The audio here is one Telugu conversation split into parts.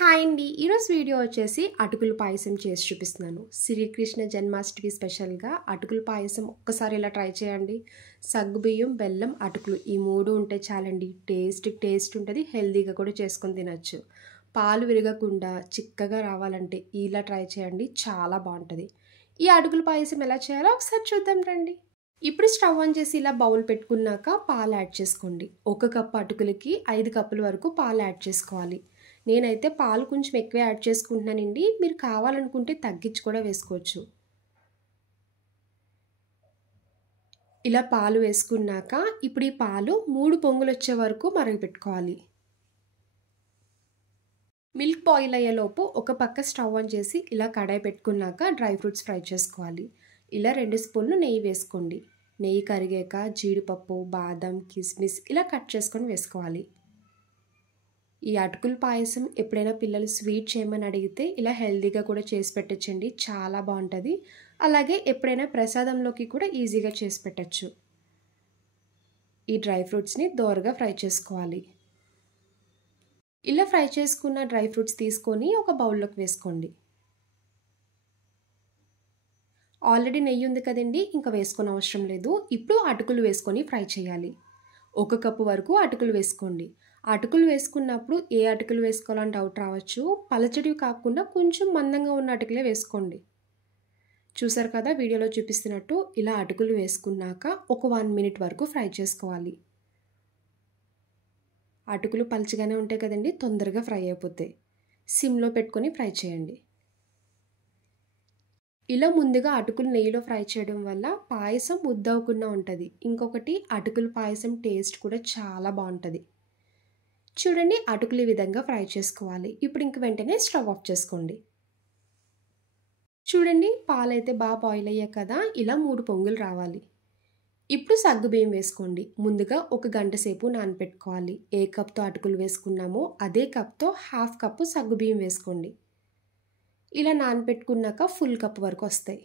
హాయ్ అండి. ఈరోజు వీడియో వచ్చేసి అటుకుల పాయసం చేసి చూపిస్తున్నాను. శ్రీకృష్ణ జన్మాష్టమి స్పెషల్గా అటుకుల పాయసం ఒక్కసారి ఇలా ట్రై చేయండి. సగ్గుబియ్యం, బెల్లం, అటుకులు ఈ మూడు ఉంటే చాలండి. టేస్ట్ ఉంటుంది. హెల్తీగా కూడా చేసుకొని తినచ్చు. పాలు విరగకుండా చిక్కగా రావాలంటే ఇలా ట్రై చేయండి. చాలా బాగుంటుంది. ఈ అటుకుల పాయసం ఎలా చేయాలో ఒకసారి చూద్దాం రండి. ఇప్పుడు స్టవ్ ఆన్ చేసి ఇలా బౌల్ పెట్టుకున్నాక పాలు యాడ్ చేసుకోండి. 1 కప్పు అటుకులకి 5 కప్పుల వరకు పాలు యాడ్ చేసుకోవాలి. నేనైతే పాలు కొంచెం ఎక్కువ యాడ్ చేసుకుంటున్నానండి. మీరు కావాలనుకుంటే తగ్గించి కూడా వేసుకోవచ్చు. ఇలా పాలు వేసుకున్నాక ఇప్పుడు ఈ పాలు 3 పొంగులు వచ్చే వరకు మరగపెట్టుకోవాలి. మిల్క్ బాయిల్ అయ్యేలోపు ఒక పక్క స్టవ్ ఆన్ చేసి ఇలా కడాయి పెట్టుకున్నాక డ్రై ఫ్రూట్స్ ఫ్రై చేసుకోవాలి. ఇలా 2 స్పూన్లు నెయ్యి వేసుకోండి. నెయ్యి కరిగాక జీడిపప్పు, బాదం, కిస్మిస్ ఇలా కట్ చేసుకొని వేసుకోవాలి. ఈ అటుకుల పాయసం ఎప్పుడైనా పిల్లలు స్వీట్ చేయమని అడిగితే ఇలా హెల్తీగా కూడా చేసి పెట్టచ్చండి. చాలా బాగుంటుంది. అలాగే ఎప్పుడైనా ప్రసాదంలోకి కూడా ఈజీగా చేసి పెట్టచ్చు. ఈ డ్రై ఫ్రూట్స్ని దోరగా ఫ్రై చేసుకోవాలి. ఇలా ఫ్రై చేసుకున్న డ్రై ఫ్రూట్స్ తీసుకొని ఒక బౌల్లోకి వేసుకోండి. ఆల్రెడీ నెయ్యి ఉంది కదండి, ఇంకా వేసుకొని అవసరం లేదు. ఇప్పుడు అటుకులు వేసుకొని ఫ్రై చేయాలి. 1 కప్పు వరకు అటుకులు వేసుకోండి. అటుకులు వేసుకున్నప్పుడు ఏ అటుకులు వేసుకోవాలని డౌట్ రావచ్చు. పలచడివి కాకుండా కొంచెం మందంగా ఉన్న అటుకులే వేసుకోండి. చూసారు కదా వీడియోలో చూపిస్తున్నట్టు ఇలా అటుకులు వేసుకున్నాక ఒక 1 మినిట్ వరకు ఫ్రై చేసుకోవాలి. అటుకులు పలచగానే ఉంటాయి కదండి, తొందరగా ఫ్రై అయిపోతాయి. సిమ్లో పెట్టుకొని ఫ్రై చేయండి. ఇలా ముందుగా అటుకులు నెయ్యిలో ఫ్రై చేయడం వల్ల పాయసం ముద్దవకుండా ఉంటుంది. ఇంకొకటి అటుకుల పాయసం టేస్ట్ కూడా చాలా బాగుంటుంది. చూడండి, అటుకులు ఈ విధంగా ఫ్రై చేసుకోవాలి. ఇప్పుడు ఇంక వెంటనే స్టవ్ ఆఫ్ చేసుకోండి. చూడండి, పాలైతే బాగా బాయిల్ అయ్యాయి కదా, ఇలా 3 పొంగులు రావాలి. ఇప్పుడు సగ్గుబియ్యం వేసుకోండి. ముందుగా 1 గంట సేపు నానపెట్టుకోవాలి. ఏ కప్తో అటుకులు వేసుకున్నామో అదే కప్తో 1/2 కప్పు సగ్గుబియ్యం వేసుకోండి. ఇలా నానపెట్టుకున్నాక ఫుల్ కప్ వరకు వస్తాయి.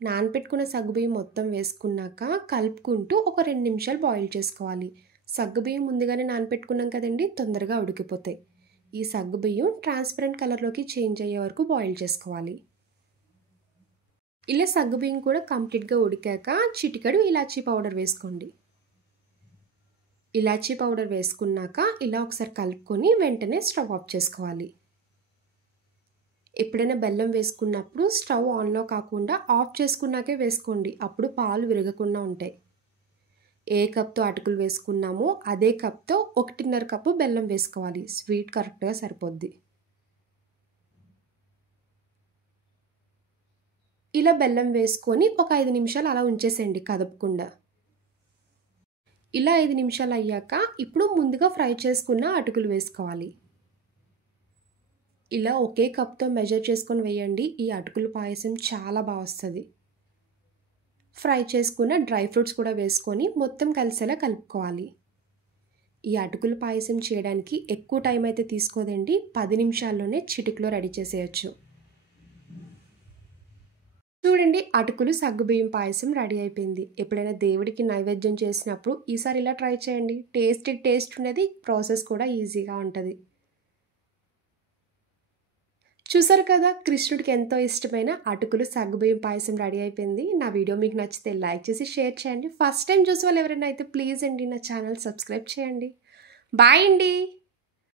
నానపెట్టుకున్న సగ్గుబియ్యం మొత్తం వేసుకున్నాక కలుపుకుంటూ ఒక 2 నిమిషాలు బాయిల్ చేసుకోవాలి. సగ్గుబియ్యం ముందుగానే నానపెట్టుకున్నాం కదండి, తొందరగా ఉడికిపోతాయి. ఈ సగ్గుబియ్యం ట్రాన్స్పరెంట్ కలర్లోకి చేంజ్ అయ్యే వరకు బాయిల్ చేసుకోవాలి. ఇలా సగ్గుబియ్యం కూడా కంప్లీట్గా ఉడికాక చిటికెడు ఇలాచీ పౌడర్ వేసుకోండి. ఇలాచీ పౌడర్ వేసుకున్నాక ఇలా ఒకసారి కలుపుకొని వెంటనే స్టవ్ ఆఫ్ చేసుకోవాలి. ఎప్పుడైనా బెల్లం వేసుకున్నప్పుడు స్టవ్ ఆన్లో కాకుండా ఆఫ్ చేసుకున్నాకే వేసుకోండి. అప్పుడు పాలు విరగకుండా ఉంటాయి. ఏ కప్తో అటుకులు వేసుకున్నామో అదే కప్తో 1.5 కప్పు బెల్లం వేసుకోవాలి. స్వీట్ కరెక్ట్గా సరిపోద్ది. ఇలా బెల్లం వేసుకొని ఒక 5 నిమిషాలు అలా ఉంచేసేయండి కదపకుండా. ఇలా 5 నిమిషాలు అయ్యాక ఇప్పుడు ముందుగా ఫ్రై చేసుకున్న అటుకులు వేసుకోవాలి. ఇలా ఒకే కప్తో మెజర్ చేసుకొని వేయండి. ఈ అటుకుల పాయసం చాలా బాగా వస్తుంది. ఫ్రై చేసుకున్న డ్రై ఫ్రూట్స్ కూడా వేసుకొని మొత్తం కలిసేలా కలుపుకోవాలి. ఈ అటుకుల పాయసం చేయడానికి ఎక్కువ టైం అయితే తీసుకోదండి. 10 నిమిషాల్లోనే చిటికలో రెడీ చేసేయచ్చు. చూడండి, అటుకులు సగ్గుబియ్యం పాయసం రెడీ అయిపోయింది. ఎప్పుడైనా దేవుడికి నైవేద్యం చేసినప్పుడు ఈసారి ఇలా ట్రై చేయండి. టేస్ట్ ఉండేది, ప్రాసెస్ కూడా ఈజీగా ఉంటుంది. చూసారు కదా, కృష్ణుడికి ఎంతో ఇష్టమైన అటుకులు సగ్గుబియ్యం పాయసం రెడీ అయిపోయింది. నా వీడియో మీకు నచ్చితే లైక్ చేసి షేర్ చేయండి. ఫస్ట్ టైం చూసే వాళ్ళు ఎవరైనా అయితే ప్లీజ్ అండి నా ఛానల్ సబ్స్క్రైబ్ చేయండి. బాయ్ అండి.